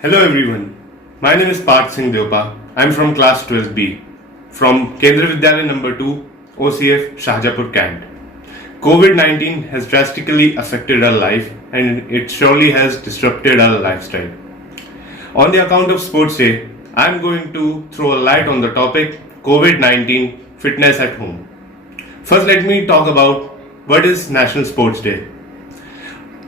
Hello everyone. My name is Parth Singh Deopa. I am from class 12B from Kendra Vidyalaya number 2 OCF Shahjapur Cant. COVID-19 has drastically affected our life and it surely has disrupted our lifestyle. On the account of Sports Day, I am going to throw a light on the topic COVID-19 fitness at home. First, let me talk about what is National Sports Day.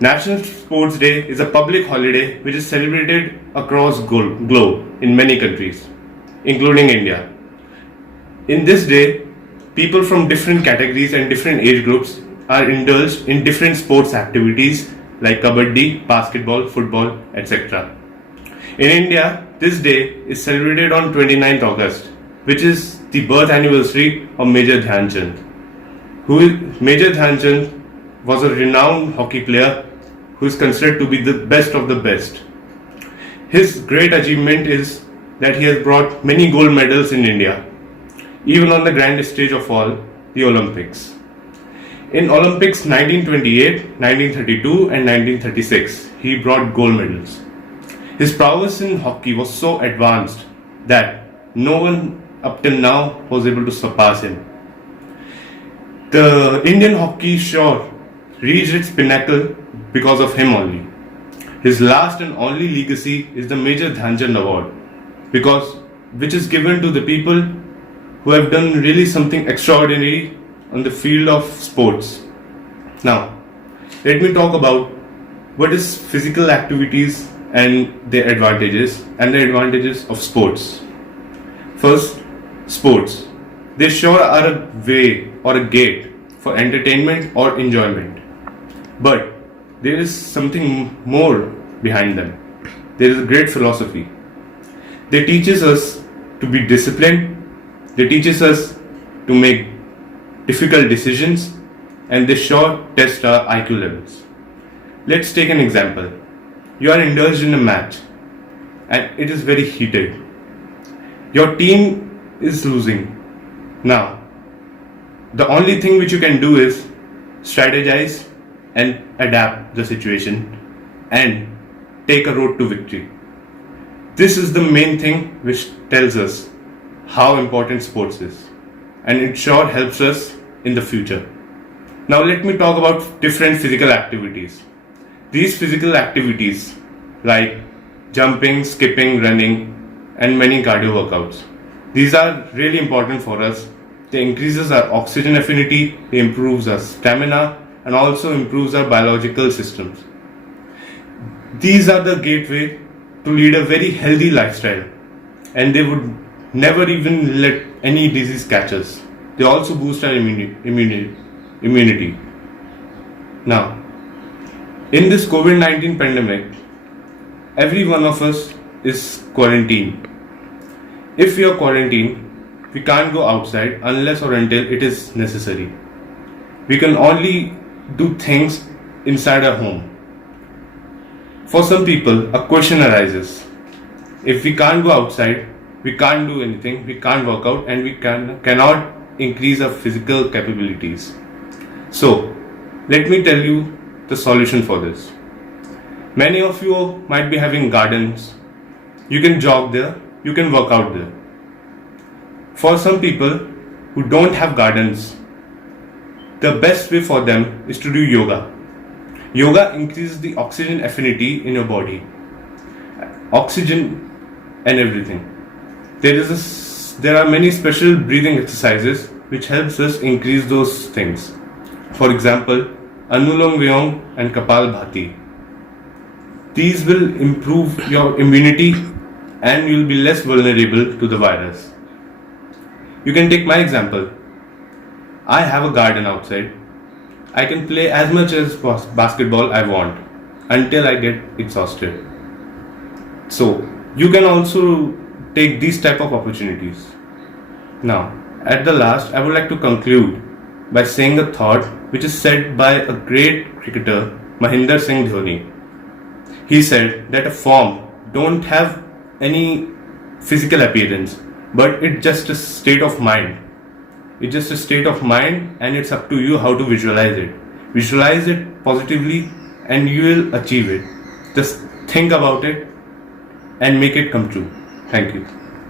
National Sports Day is a public holiday which is celebrated across globe in many countries, including India. In this day, people from different categories and different age groups are indulged in different sports activities like kabaddi, basketball, football, etc. In India, this day is celebrated on 29th August, which is the birth anniversary of Major Dhyan Chand. Major Dhyan Chand was a renowned hockey player who is considered to be the best of the best. His great achievement is that he has brought many gold medals in India, even on the grandest stage of all, the Olympics. In Olympics 1928, 1932 and 1936, he brought gold medals. His prowess in hockey was so advanced that no one up till now was able to surpass him. The Indian hockey sure reached its pinnacle because of him only. His last and only legacy is the Major Dhyan Chand Award, which is given to the people who have done really something extraordinary on the field of sports. Now, let me talk about what is physical activities and their advantages and the advantages of sports. First, sports. They sure are a way or a gate for entertainment or enjoyment. But there is something more behind them. There is a great philosophy. They teaches us to be disciplined. They teaches us to make difficult decisions, and they sure test our IQ levels. Let's take an example. You are indulged in a match and it is very heated. Your team is losing. Now, the only thing which you can do is strategize and adapt the situation and take a road to victory. This is the main thing which tells us how important sports is, and it sure helps us in the future. Now let me talk about different physical activities. These physical activities like jumping, skipping, running and many cardio workouts. These are really important for us. They increases our oxygen affinity, they improves our stamina and also improves our biological systems. These are the gateway to lead a very healthy lifestyle, and they would never even let any disease catch us. They also boost our immunity. Now, in this COVID-19 pandemic, every one of us is quarantined. If we are quarantined, we can't go outside unless or until it is necessary. We can only do things inside our home. For some people, a question arises. If we can't go outside, we can't do anything, we can't work out, and we cannot increase our physical capabilities. So, let me tell you the solution for this. Many of you might be having gardens. You can jog there, you can work out there. For some people who don't have gardens, the best way for them is to do yoga. Yoga increases the oxygen affinity in your body. Oxygen and everything. There are many special breathing exercises which helps us increase those things. For example, Anulom Vyom and Kapalbhati. These will improve your immunity and you will be less vulnerable to the virus. You can take my example. I have a garden outside. I can play as much as basketball I want until I get exhausted. So, you can also take these type of opportunities. Now, at the last, I would like to conclude by saying a thought which is said by a great cricketer, Mahendra Singh Dhoni. He said that a form don't have any physical appearance, but it's just a state of mind. It's just a state of mind, and it's up to you how to visualize it. Visualize it positively and you will achieve it. Just think about it and make it come true. Thank you.